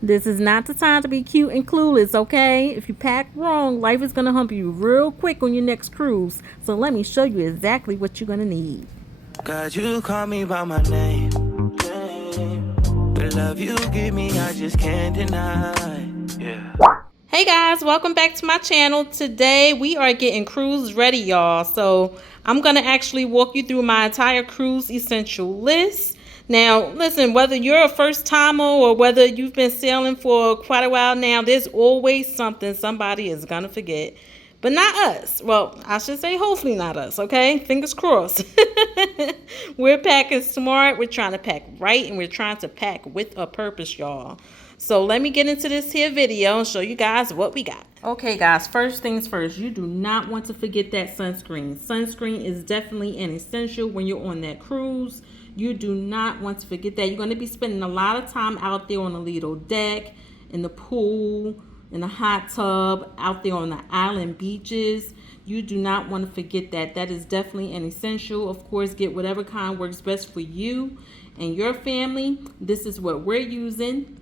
This is not the time to be cute and clueless, okay? If you pack wrong, life is gonna hump you real quick on your next cruise. So let me show you exactly what you're gonna need. God, you call me by my name. The love you give me, I just can't deny. Yeah. Hey guys, welcome back to my channel. Today we are getting cruise ready, y'all. So I'm gonna actually walk you through my entire cruise essential list. Now, listen, whether you're a first timer or whether you've been sailing for quite a while now, there's always something somebody is gonna forget. But not us. Well, I should say hopefully not us, okay? Fingers crossed. We're packing smart, we're trying to pack right, and we're trying to pack with a purpose, y'all. So let me get into this here video and show you guys what we got. Okay guys, first things first, you do not want to forget that sunscreen. Sunscreen is definitely an essential when you're on that cruise. You do not want to forget that. You're going to be spending a lot of time out there on the Lido deck, in the pool, in the hot tub, out there on the island beaches. You do not want to forget that. That is definitely an essential. Of course, get whatever kind works best for you and your family. This is what we're using.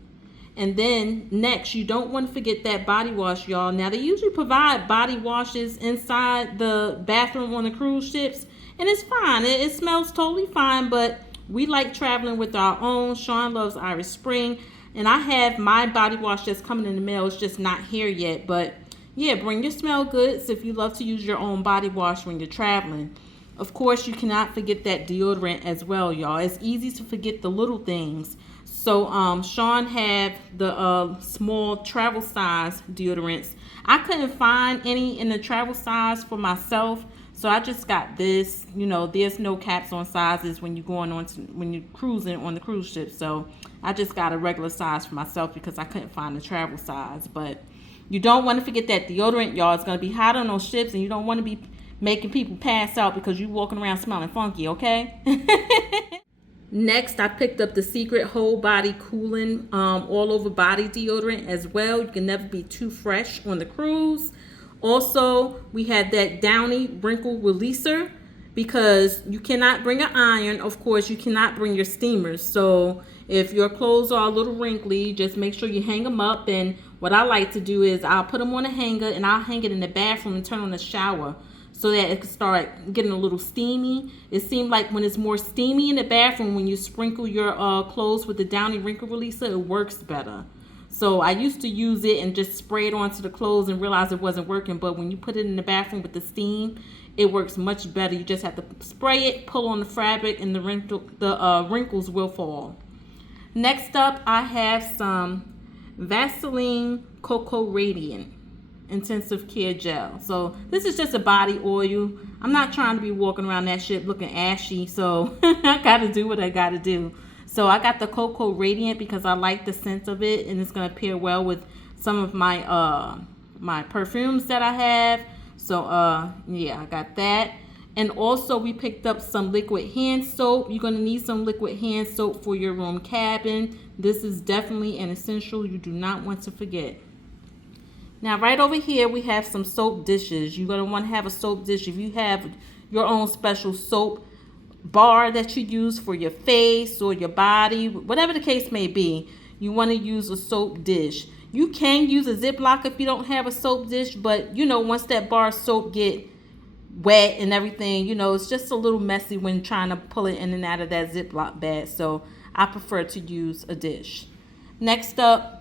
And then next, you don't want to forget that body wash, y'all. Now, they usually provide body washes inside the bathroom on the cruise ships, and it's fine. It smells totally fine, but we like traveling with our own. Sean loves Irish Spring, and I have my body wash that's coming in the mail. It's just not here yet, but yeah, bring your smell goods if you love to use your own body wash when you're traveling. Of course, you cannot forget that deodorant as well, y'all. It's easy to forget the little things. So Sean had the small travel size deodorants. I couldn't find any in the travel size for myself, so I just got this. You know, there's no caps on sizes when you're going on to, when you're cruising on the cruise ship. So I just got a regular size for myself because I couldn't find the travel size. But you don't want to forget that deodorant, y'all. It's gonna be hot on those ships, and you don't want to be making people pass out because you're walking around smelling funky, okay? Next, I picked up the Secret Whole Body Cooling All Over Body Deodorant as well. You can never be too fresh on the cruise. Also, we had that Downy Wrinkle Releaser because you cannot bring an iron. Of course, you cannot bring your steamers. So if your clothes are a little wrinkly, just make sure you hang them up. And what I like to do is I'll put them on a hanger and I'll hang it in the bathroom and turn on the shower, so that it can start getting a little steamy. It seemed like when it's more steamy in the bathroom, when you sprinkle your clothes with the Downy Wrinkle Releaser, it works better. So I used to use it and just spray it onto the clothes and realize it wasn't working. But when you put it in the bathroom with the steam, it works much better. You just have to spray it, pull on the fabric, and the wrinkles will fall. Next up, I have some Vaseline Cocoa Radiant Intensive Care Gel. So this is just a body oil. I'm not trying to be walking around that ship looking ashy, so I gotta do what I gotta do. So I got the Cocoa Radiant because I like the scent of it, and it's gonna pair well with some of my my perfumes that I have. So yeah, I got that. And also we picked up some liquid hand soap. You're gonna need some liquid hand soap for your room cabin. This is definitely an essential you do not want to forget. Now, right over here, we have some soap dishes. You're going to want to have a soap dish. If you have your own special soap bar that you use for your face or your body, whatever the case may be, you want to use a soap dish. You can use a Ziploc if you don't have a soap dish, but, you know, once that bar of soap get wet and everything, you know, it's just a little messy when trying to pull it in and out of that Ziploc bag. So I prefer to use a dish. Next up,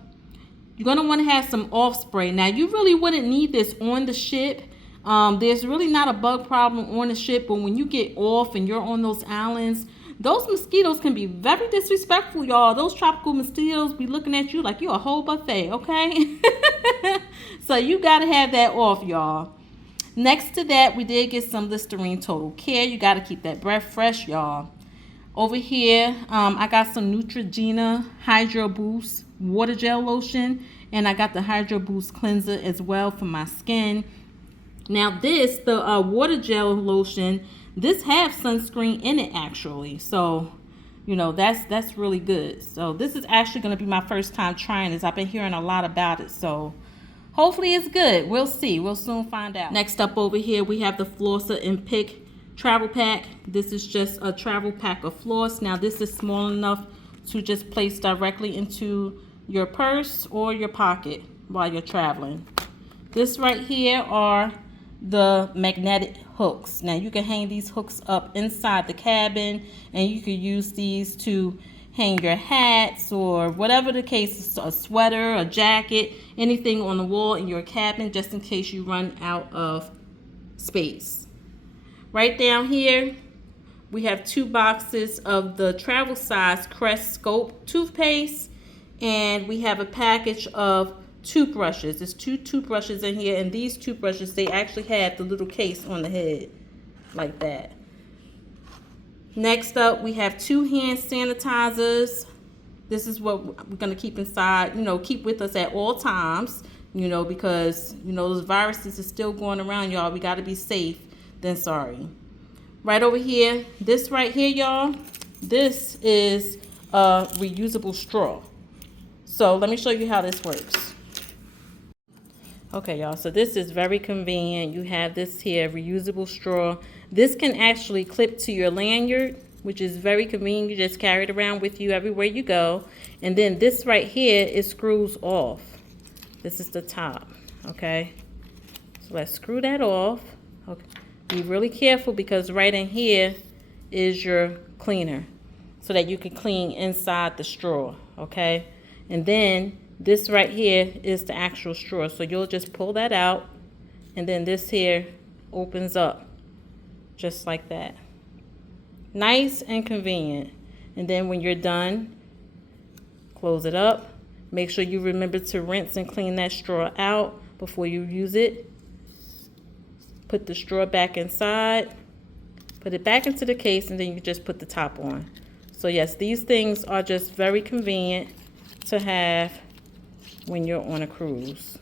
you're going to want to have some off spray. Now, you really wouldn't need this on the ship. There's really not a bug problem on the ship, but when you get off and you're on those islands, those mosquitoes can be very disrespectful, y'all. Those tropical mosquitoes be looking at you like you're a whole buffet, okay? So you got to have that off, y'all. Next to that, we did get some Listerine Total Care. You got to keep that breath fresh, y'all. Over here, I got some Neutrogena Hydro Boost Water Gel Lotion, and I got the Hydro Boost Cleanser as well for my skin. Now this, the Water Gel Lotion, this has sunscreen in it actually. So, you know, that's really good. So this is actually going to be my first time trying this. I've been hearing a lot about it, so hopefully it's good. We'll see. We'll soon find out. Next up over here, we have the Flosser and Pick travel pack. This is just a travel pack of floss. Now this is small enough to just place directly into your purse or your pocket while you're traveling. This right here are the magnetic hooks. Now you can hang these hooks up inside the cabin, and you can use these to hang your hats or whatever the case, a sweater, a jacket, anything on the wall in your cabin, just in case you run out of space. Right down here, we have 2 boxes of the travel size Crest Scope toothpaste, and we have a package of toothbrushes. There's 2 toothbrushes in here, and these toothbrushes, they actually have the little case on the head like that. Next up, we have 2 hand sanitizers. This is what we're going to keep inside, keep with us at all times, because, those viruses are still going around, y'all. We got to be safe than sorry. Right over here, this right here, y'all, this is a reusable straw. So let me show you how this works. Okay, y'all, so this is very convenient. You have this here, reusable straw. This can actually clip to your lanyard, which is very convenient. You just carry it around with you everywhere you go. And then this right here, it screws off. This is the top, okay? So let's screw that off. Okay. Be really careful, because right in here is your cleaner so that you can clean inside the straw, okay? And then this right here is the actual straw. So you'll just pull that out, and then this here opens up just like that. Nice and convenient. And then when you're done, close it up. Make sure you remember to rinse and clean that straw out before you use it. Put the straw back inside, put it back into the case, and then you just put the top on. So yes, these things are just very convenient to have when you're on a cruise.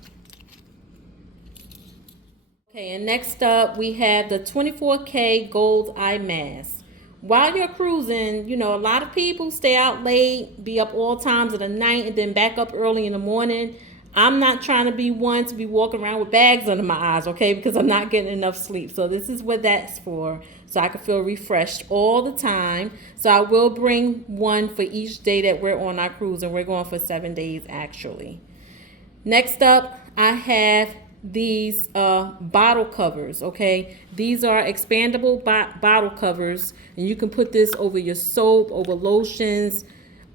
Okay, and next up we have the 24K gold eye mask. While you're cruising, a lot of people stay out late, be up all times of the night, and then back up early in the morning. I'm not trying to be one to be walking around with bags under my eyes, okay, because I'm not getting enough sleep. So this is what that's for, so I can feel refreshed all the time. So I will bring one for each day that we're on our cruise, and we're going for 7 days actually. Next up, I have these bottle covers, okay? These are expandable bottle covers, and you can put this over your soap, over lotions,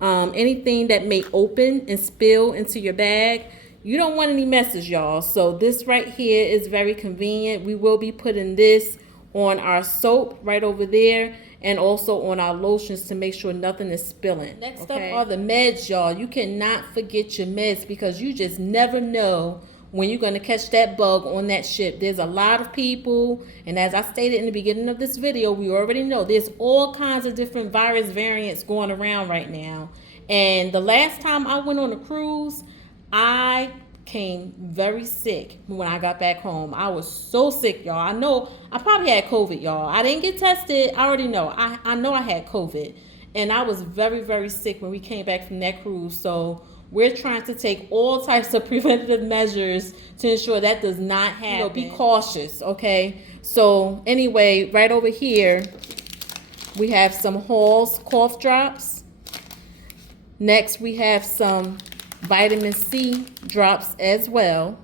anything that may open and spill into your bag. You don't want any messes, y'all. So this right here is very convenient. We will be putting this on our soap right over there, and also on our lotions to make sure nothing is spilling. Next up are the meds, y'all. You cannot forget your meds, because you just never know when you're going to catch that bug on that ship. There's a lot of people, and as I stated in the beginning of this video, we already know there's all kinds of different virus variants going around right now. And the last time I went on a cruise, I came very sick when I got back home. I was so sick, y'all. I know I probably had COVID, y'all. I didn't get tested. I already know. I know I had COVID. And I was very, very sick when we came back from that cruise. So we're trying to take all types of preventative measures to ensure that does not happen. Be cautious, okay? So anyway, right over here, we have some Hall's cough drops. Next, we have some vitamin C drops as well,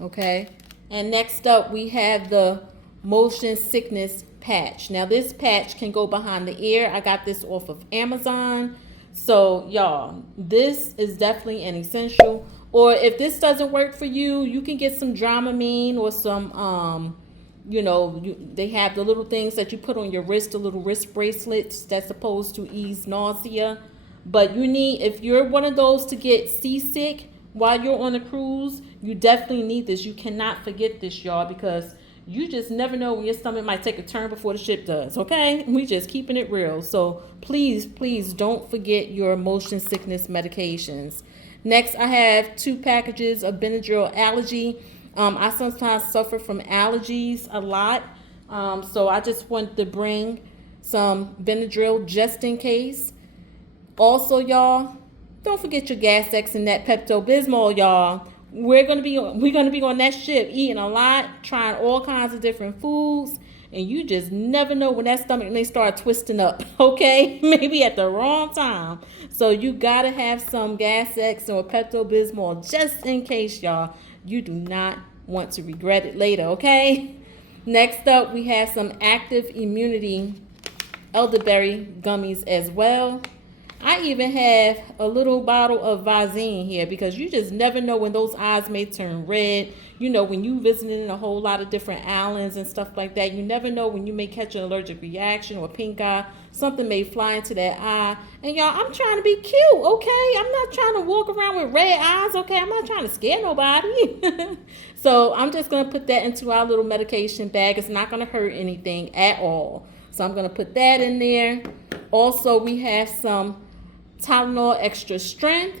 okay? And next up, we have the motion sickness patch. Now, this patch can go behind the ear. I got this off of Amazon. So, y'all, this is definitely an essential. Or if this doesn't work for you, you can get some Dramamine or some, they have the little things that you put on your wrist, the little wrist bracelets that's supposed to ease nausea. But you need, if you're one of those to get seasick while you're on a cruise, you definitely need this. You cannot forget this, y'all, because you just never know when your stomach might take a turn before the ship does, okay? We just keeping it real. So please, please don't forget your motion sickness medications. Next, I have 2 packages of Benadryl allergy. I sometimes suffer from allergies a lot. So I just want to bring some Benadryl just in case. Also, y'all, don't forget your Gas X and that Pepto-Bismol, y'all. We're gonna be on that ship eating a lot, trying all kinds of different foods, and you just never know when that stomach may start twisting up, okay? Maybe at the wrong time. So you gotta have some Gas X or Pepto-Bismol just in case, y'all. You do not want to regret it later, okay? Next up, we have some active immunity elderberry gummies as well. I even have a little bottle of Visine here because you just never know when those eyes may turn red. You know, when you visiting a whole lot of different islands and stuff like that, you never know when you may catch an allergic reaction or pink eye. Something may fly into that eye. And y'all, I'm trying to be cute, okay? I'm not trying to walk around with red eyes, okay? I'm not trying to scare nobody. So I'm just going to put that into our little medication bag. It's not going to hurt anything at all. So I'm going to put that in there. Also, we have some Tylenol extra strength,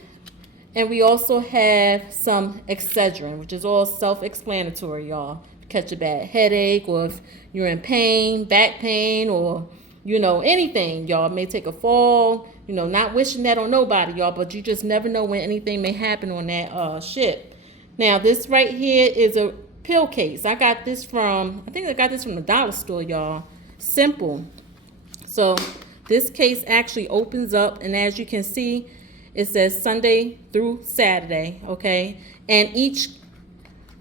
and we also have some Excedrin, which is all self-explanatory, y'all. If you catch a bad headache, or if you're in pain, back pain, or anything, y'all may take a fall. Not wishing that on nobody, y'all, but you just never know when anything may happen on that ship. Now, this right here is a pill case. I think I got this from the dollar store, y'all. Simple. So this case actually opens up, and as you can see, it says Sunday through Saturday, okay? And each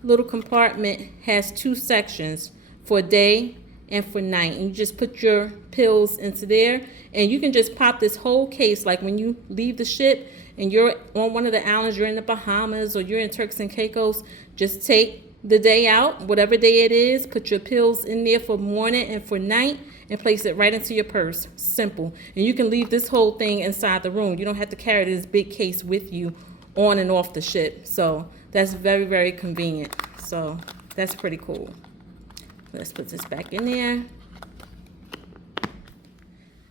little compartment has 2 sections for day and for night. And you just put your pills into there, and you can just pop this whole case, like when you leave the ship and you're on one of the islands, you're in the Bahamas or you're in Turks and Caicos, just take the day out, whatever day it is, put your pills in there for morning and for night, and place it right into your purse. Simple. And you can leave this whole thing inside the room. You don't have to carry this big case with you on and off the ship. So that's very, very convenient. So that's pretty cool. Let's put this back in there.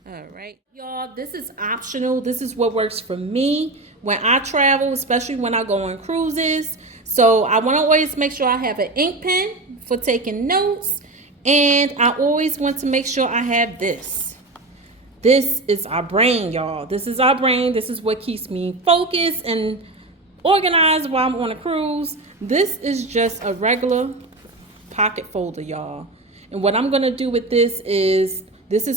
All right, y'all, this is optional. This is what works for me when I travel, especially when I go on cruises. So I want to always make sure I have an ink pen for taking notes. And I always want to make sure I have this. This is our brain, y'all. This is our brain. This is what keeps me focused and organized while I'm on a cruise. This is just a regular pocket folder, y'all. And what I'm going to do with this is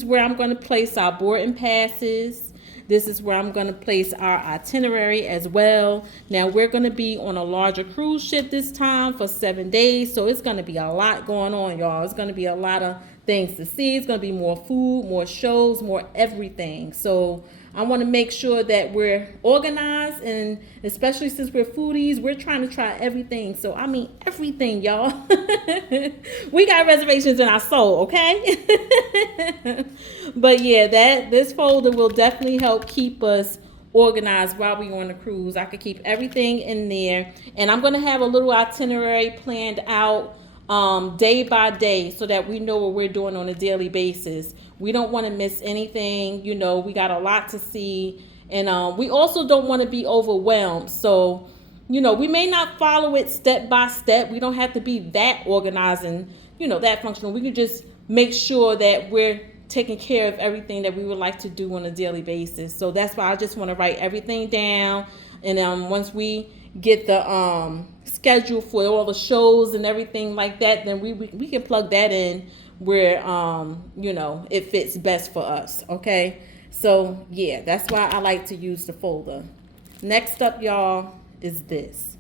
where I'm going to place our boarding passes. This is where I'm going to place our itinerary as well. Now, we're going to be on a larger cruise ship this time for 7 days. So it's going to be a lot going on, y'all. It's going to be a lot of things to see. It's going to be more food, more shows, more everything. So I want to make sure that we're organized, and especially since we're foodies, we're trying to try everything. So, I mean, everything, y'all. We got reservations in our soul, okay? But yeah, this folder will definitely help keep us organized while we're on the cruise. I could keep everything in there, and I'm going to have a little itinerary planned out day by day so that we know what we're doing on a daily basis. We don't want to miss anything. We got a lot to see, and we also don't want to be overwhelmed. So, we may not follow it step by step. We don't have to be that organized and, that functional. We can just make sure that we're taking care of everything that we would like to do on a daily basis. So that's why I just want to write everything down. And once we get the schedule for all the shows and everything like that, then we can plug that in where it fits best for us. Okay, so yeah, that's why I like to use the folder. Next up, y'all, is this.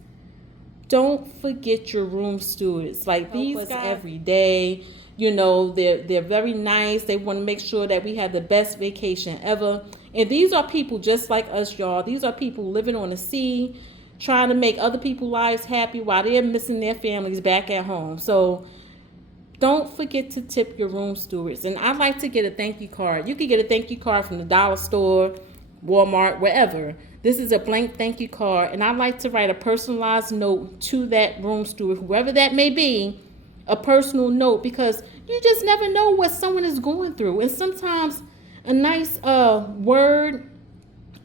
Don't forget your room stewards. Like, these guys every day, they're very nice. They want to make sure that we have the best vacation ever. And these are people just like us, y'all. These are people living on the sea, trying to make other people's lives happy while they're missing their families back at home. So don't forget to tip your room stewards. And I'd like to get a thank you card. You can get a thank you card from the dollar store, Walmart, wherever. This is a blank thank you card, and I'd like to write a personalized note to that room steward, whoever that may be, a personal note, because you just never know what someone is going through. And sometimes a nice word,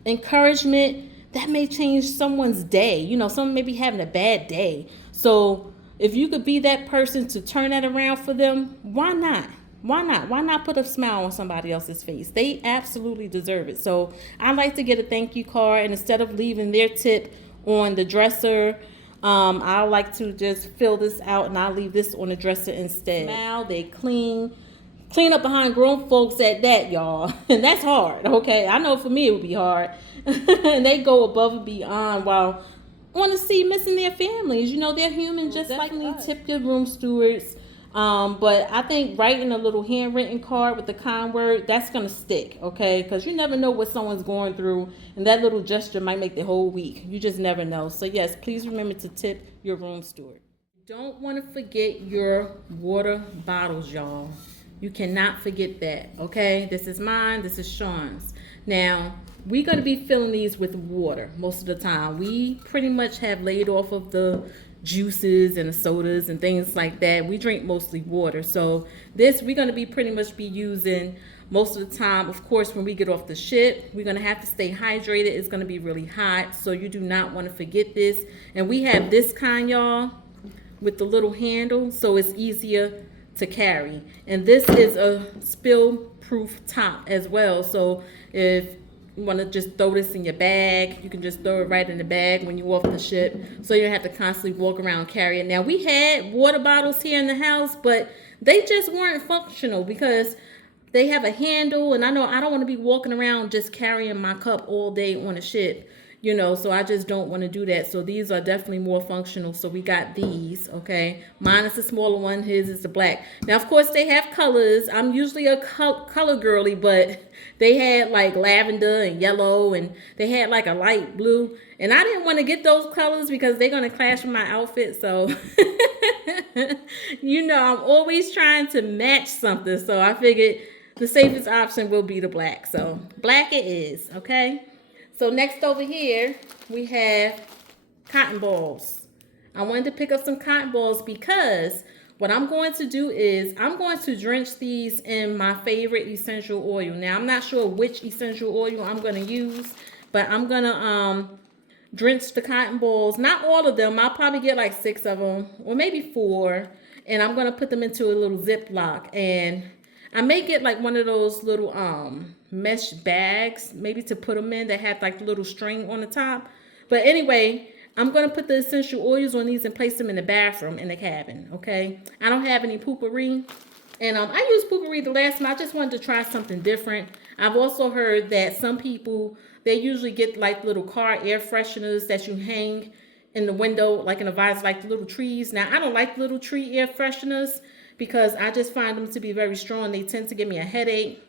encouragement, that may change someone's day. Someone may be having a bad day. So if you could be that person to turn that around for them, why not? Why not? Why not put a smile on somebody else's face? They absolutely deserve it. So I like to get a thank you card, and instead of leaving their tip on the dresser, I like to just fill this out, and I'll leave this on the dresser instead. Smile, they clean, clean up behind grown folks at that, y'all. And that's hard, okay? I know for me it would be hard. And they go above and beyond while want to see missing their families. You know, they're human just like me. Tip your room stewards. But I think writing a little handwritten card with the kind word, that's going to stick, okay? Because you never know what someone's going through, and that little gesture might make the whole week. You just never know. So, yes, please remember to tip your room steward. Don't want to forget your water bottles, y'all. You cannot forget that, okay? This is mine. This is Sean's. Now, we're going to be filling these with water most of the time. We pretty much have laid off of the juices and the sodas and things like that. We drink mostly water. So this we're going to be pretty much be using most of the time. Of course, when we get off the ship, we're going to have to stay hydrated. It's going to be really hot. So you do not want to forget this. And we have this kind, y'all, with the little handle, so it's easier to carry. And this is a spill proof top as well. So if you want to just throw this in your bag, you can just throw it right in the bag when you're off the ship, so you don't have to constantly walk around carrying it. Now, we had water bottles here in the house, but they just weren't functional because they have a handle, and I know I don't want to be walking around just carrying my cup all day on a ship, you know, so I just don't want to do that. So these are definitely more functional. So we got these, okay? Mine is the smaller one, his is the black. Now, of course, they have colors. I'm usually a color girly, but they had like lavender and yellow, and they had like a light blue. And I didn't want to get those colors because they're going to clash with my outfit. So, you know, I'm always trying to match something. So I figured the safest option will be the black. So black it is, okay? So next over here, we have cotton balls. I wanted to pick up some cotton balls because what I'm going to do is I'm going to drench these in my favorite essential oil. Now, I'm not sure which essential oil I'm going to use, but I'm going to drench the cotton balls. Not all of them. I'll probably get like 6 of them or maybe 4. And I'm going to put them into a little Ziploc. And I may get like one of those little mesh bags, maybe to put them in that have like the little string on the top. But anyway, I'm going to put the essential oils on these and place them in the bathroom in the cabin, okay? I don't have any poopery. And I used poopery the last time. I just wanted to try something different. I've also heard that some people, they usually get like little car air fresheners that you hang in the window, like in a vase, like the little trees. Now, I don't like little tree air fresheners because I just find them to be very strong. They tend to give me a headache.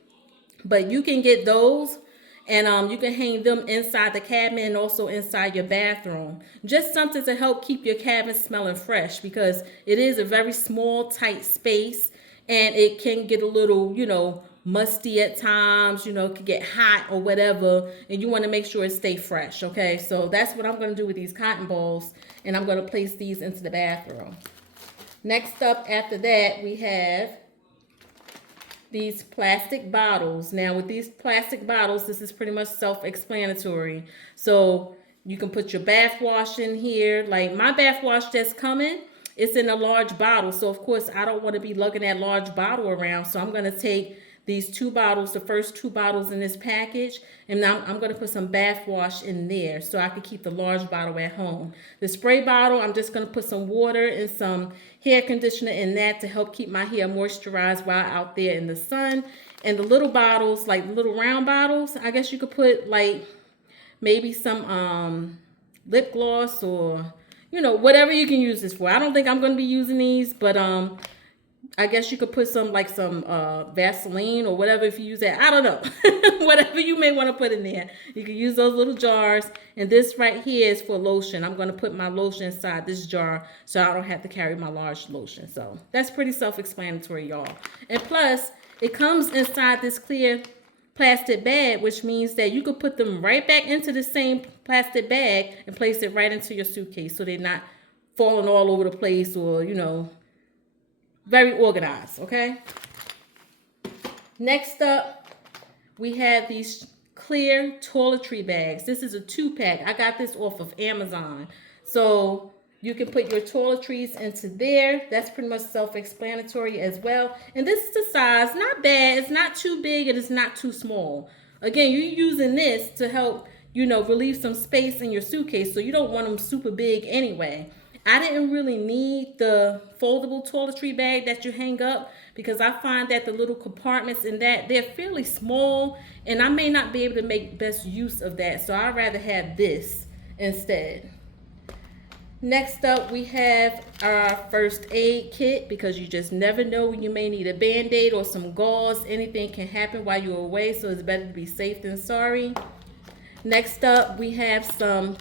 But you can get those, and you can hang them inside the cabin and also inside your bathroom. Just something to help keep your cabin smelling fresh because it is a very small, tight space, and it can get a little, you know, musty at times, you know, it could get hot or whatever, and you want to make sure it stay fresh, okay? So that's what I'm going to do with these cotton balls, and I'm going to place these into the bathroom. Next up after that, we have these plastic bottles. Now with these plastic bottles, this is pretty much self-explanatory. So you can put your bath wash in here. Like my bath wash that's coming, it's in a large bottle. So of course I don't want to be lugging that large bottle around. So I'm going to take these 2 bottles, the first 2 bottles in this package, and now I'm going to put some bath wash in there so I can keep the large bottle at home. The spray bottle, I'm just going to put some water and some hair conditioner in that to help keep my hair moisturized while out there in the sun. And the little bottles, like little round bottles, I guess you could put like maybe some lip gloss or, you know, whatever you can use this for. I don't think I'm going to be using these, but I guess you could put some like some Vaseline or whatever if you use that. I don't know. Whatever you may want to put in there. You can use those little jars. And this right here is for lotion. I'm going to put my lotion inside this jar so I don't have to carry my large lotion. So that's pretty self-explanatory, y'all. And plus, it comes inside this clear plastic bag, which means that you could put them right back into the same plastic bag and place it right into your suitcase so they're not falling all over the place or, you know, very organized, okay? Next up, we have these clear toiletry bags. This is a 2-pack. I got this off of Amazon. So you can put your toiletries into there. That's pretty much self-explanatory as well. And this is the size. Not bad. It's not too big and it's not too small. Again, you're using this to help, you know, relieve some space in your suitcase. So you don't want them super big anyway. I didn't really need the foldable toiletry bag that you hang up because I find that the little compartments in that, they're fairly small, and I may not be able to make best use of that. So I'd rather have this instead. Next up, we have our first aid kit because you just never know when you may need a band-aid or some gauze. Anything can happen while you're away, so it's better to be safe than sorry. Next up, we have some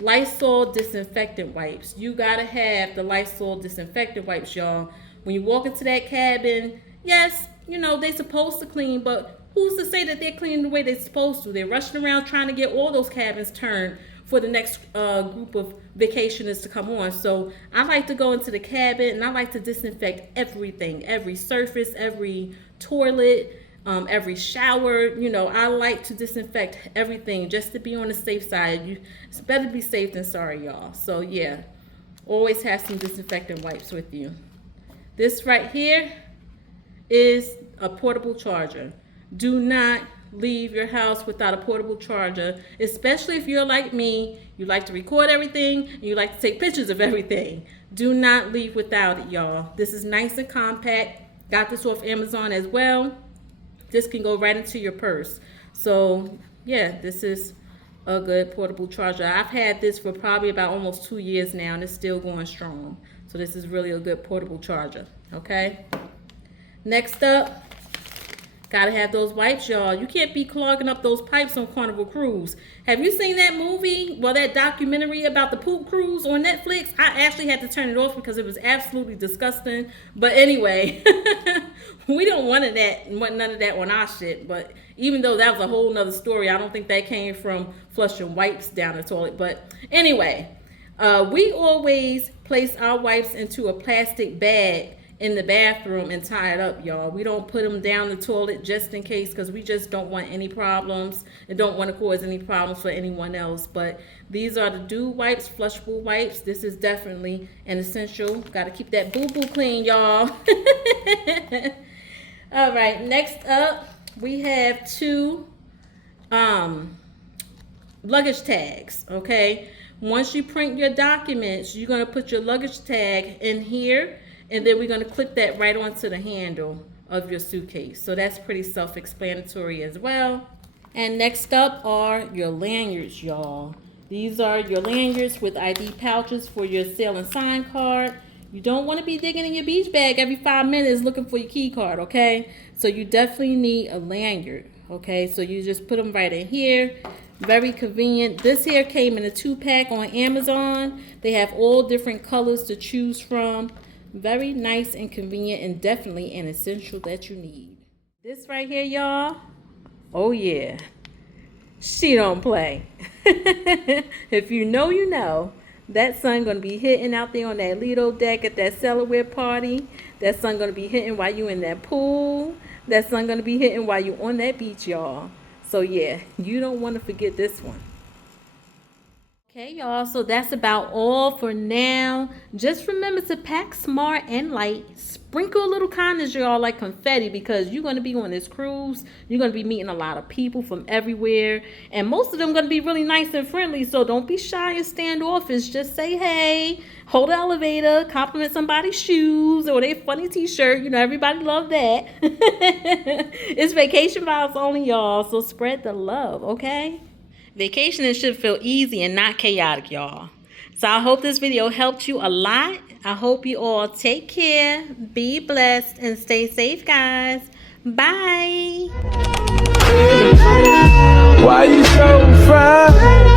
Lysol disinfectant wipes. You gotta have the Lysol disinfectant wipes, y'all. When you walk into that cabin, yes, you know, they're supposed to clean, but who's to say that they're cleaning the way they're supposed to? They're rushing around trying to get all those cabins turned for the next group of vacationers to come on. So I like to go into the cabin and I like to disinfect everything, every surface, every toilet, every shower. You know, I like to disinfect everything just to be on the safe side. It's better to be safe than sorry, y'all. So yeah, always have some disinfectant wipes with you. This right here is a portable charger. Do not leave your house without a portable charger, especially if you're like me. You like to record everything and you like to take pictures of everything. Do not leave without it, y'all. This is nice and compact. Got this off Amazon as well. This can go right into your purse. So yeah, this is a good portable charger. I've had this for probably about almost 2 years now and it's still going strong. So this is really a good portable charger. Okay, next up, gotta have those wipes, y'all. You can't be clogging up those pipes on Carnival Cruise. Have you seen that movie? Well, that documentary about the poop cruise on Netflix? I actually had to turn it off because it was absolutely disgusting. But anyway, we don't want none of that on our shit. But even though that was a whole nother story, I don't think that came from flushing wipes down the toilet. But anyway, we always place our wipes into a plastic bag in the bathroom and tie it up, y'all. We don't put them down the toilet just in case because we just don't want any problems and don't want to cause any problems for anyone else. But these are the Dew wipes, flushable wipes. This is definitely an essential. Got to keep that boo-boo clean, y'all. All right, next up, we have two luggage tags, okay? Once you print your documents, you're going to put your luggage tag in here, and then we're going to clip that right onto the handle of your suitcase. So that's pretty self-explanatory as well. And next up are your lanyards, y'all. These are your lanyards with ID pouches for your sail and sign card. You don't want to be digging in your beach bag every 5 minutes looking for your key card, okay? So you definitely need a lanyard, okay? So you just put them right in here. Very convenient. This here came in a 2-pack on Amazon. They have all different colors to choose from. Very nice and convenient, and definitely an essential that you need. This right here, y'all. Oh yeah, she don't play. If you know, you know. That sun gonna be hitting out there on that Lido deck at that Cellarware party. That sun gonna be hitting while you in that pool. That sun gonna be hitting while you on that beach, y'all. So yeah, you don't want to forget this one. Okay, y'all, so that's about all for now. Just remember to pack smart and light. Sprinkle a little kindness, y'all, like confetti, because you're going to be on this cruise. You're going to be meeting a lot of people from everywhere, and most of them going to be really nice and friendly, so don't be shy and standoffish. Just say hey, hold the elevator, compliment somebody's shoes or their funny t-shirt. You know, everybody love that. It's vacation vibes only, y'all, so spread the love, okay? Vacationing should feel easy and not chaotic, y'all. So I hope this video helped you a lot. I hope you all take care, be blessed, and stay safe, guys. Bye. Why you so fine?